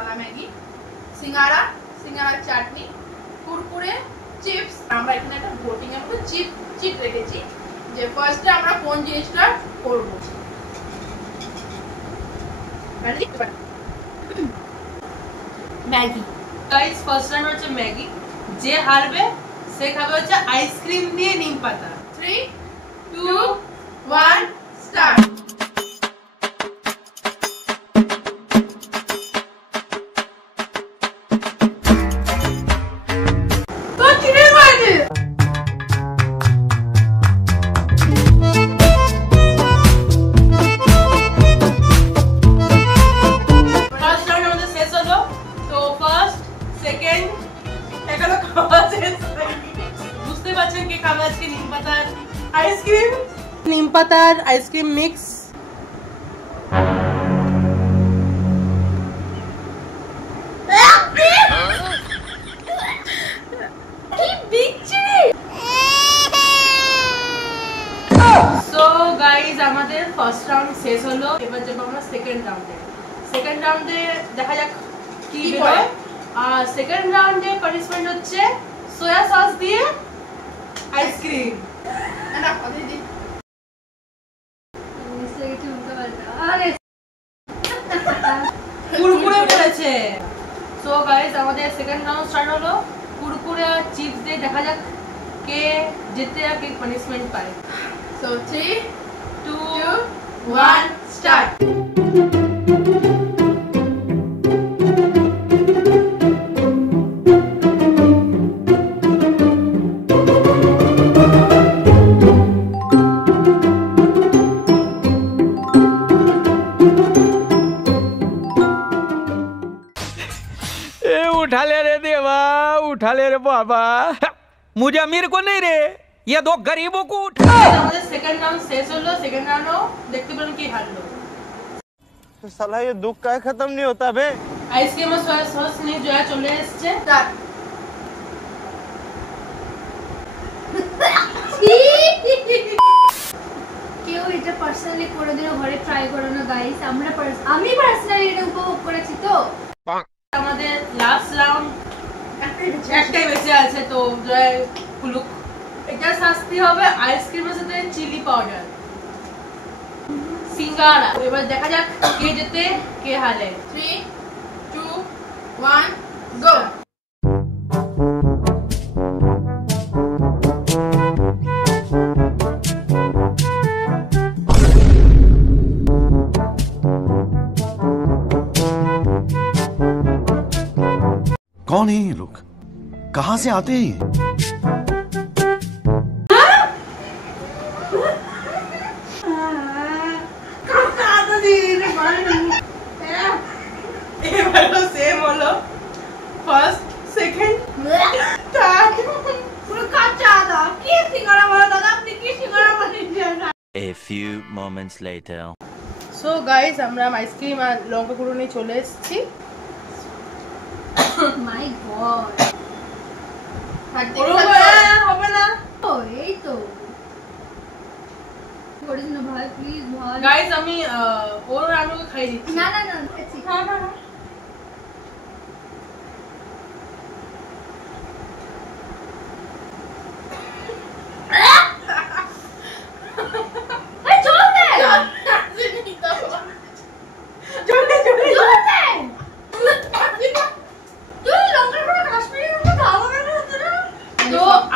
मसाला Maggi सिंगारा सिंगारा चाटनी Kurkure chips আমরা এখানে একটা ভোটিং এর মতো চিট রেখেছি যে ফার্স্টে আমরা কোন জিনিসটা করব ম্যাগি গাইস ফার্স্ট রাউন্ড হচ্ছে ম্যাগি যে হারবে সে খাবে হচ্ছে আইসক্রিম দিয়ে নিম পাতা 3 2 1 স্টার্ট নিম পাতার আইসক্রিম মিক্স সো গাইস আমাদের ফার্স্ট রাউন্ড শেষ হলো এবার যাব আমরা সেকেন্ড রাউন্ডে দেখা যাক কি হয় আর সেকেন্ড রাউন্ডে পানিশমেন্ট হচ্ছে সোয়া সস দিয়ে আইসক্রিম না দিদি কুরকুরে পড়েছে সো গাইস আমাদের সেকেন্ড রাউন্ড স্টার্ট হলো কুরকুরে আর চিপস দিয়ে দেখা যাক কে জিতে আর কে পানিশমেন্ট পায় সো 3 2 1 স্টার্ট उठा ले रे देवा उठा ले रे बाबा मुझे अमीर को नहीं रे ये दो गरीबों को उठा আমাদের সেকেন্ড রাউন্ড শেষ হলো সেকেন্ড রাউন্ডও দেখতে পেলেন কি হারলো तो साला ये दुख का खत्म नहीं होता बे আইসক্রিম আর সয়া সস নিয়ে জয়া চলে এসেছে কেউ এটা পার্সোনালি করে দিও ঘরে ট্রাই করো না গাইস আমি পার্সোনালি এটা উপভোগ করেছি তো আমাদের লাস্ট রাউন্ড একটাই বেঁচে আছে তো জয় কুলুক এটা শাস্তি হবে আইসক্রিমের সাথে চিলি পাউডার সিঙ্গারা এবার দেখা যাক কে জিতে কে হারে 3 2 1 গো कौन है ये लोग कहां से आते हैं এবারও সেম হলো ফার্স্ট সেকেন্ড থার্ড পুরো কাঁচা দাও কি সিঙ্গারা বলো দাদা আপনি কি সিঙ্গারা বানিয়েছেন A few moments later. So guys আমরা আইসক্রিম আর লঙ্কা গুঁড়ো নিয়ে চলে এসেছি মাই গড হবে না ও এই তো করিস না ভাই প্লিজ ভাই গাইস আমি ওর আমি ওকে খাই দিচ্ছি না না না দেখছি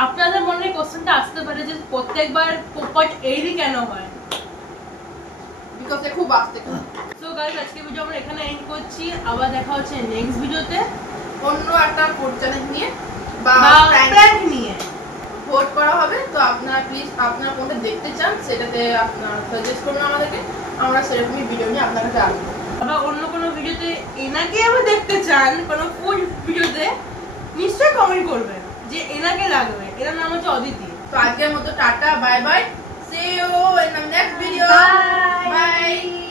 আপনাদের মনে কোশ্চেনটা আসতে পারে যে প্রত্যেকবার পোপট এইরি কেন হয় বিকজ এ খুব আস্তে সো গাইস আজকে ভিডিও আমরা এখানে এন্ড করছি আবার দেখা হচ্ছে নেক্সট ভিডিওতে অন্য একটা ফুড চ্যালেঞ্জ নিয়ে বা প্র্যাঙ্ক নিয়ে ভোট করা হবে তো আপনারা প্লিজ আপনারা কোনটা দেখতে চান সেটাতে আপনারা সাজেস্ট করুন আমাদেরকে আমরা সেরকমই ভিডিও নিয়ে আপনার কাছে আসবো আবার অন্য কোনো ভিডিওতে এনাকে আবার দেখতে চান কোনো ফুড ভিডিওতে নিশ্চয়ই কমেন্ট করবেন যে এনাকে লাগবে এনার নাম হচ্ছে অদিতি তো আজকের মতো tata bye bye see you in the next video by